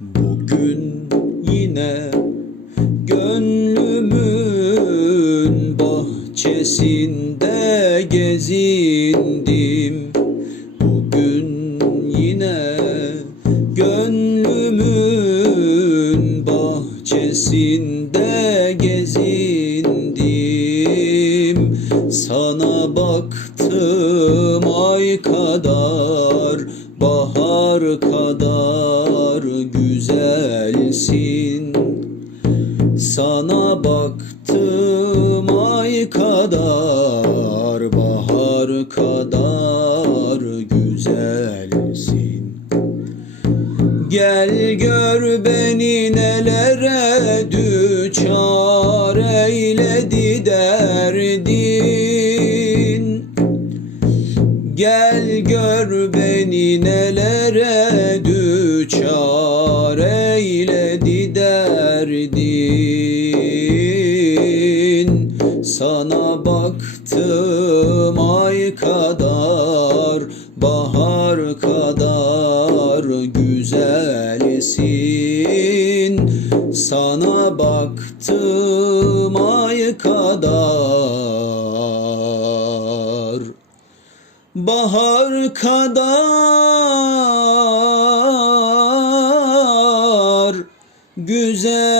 Bugün yine gönlümün bahçesinde gezindim. Bugün yine gönlümün bahçesinde gezindim. Sana baktım ay kadar, bahar kadar güzelsin. Sana baktım ay kadar, bahar kadar güzelsin. Gel gör beni nelere düçar eyledi derdin. Gel gör beni nelere düçar derdin? Sana baktım ay kadar bahar kadar güzelsin. Sana baktım ay kadar Bahar kadar güzelsin.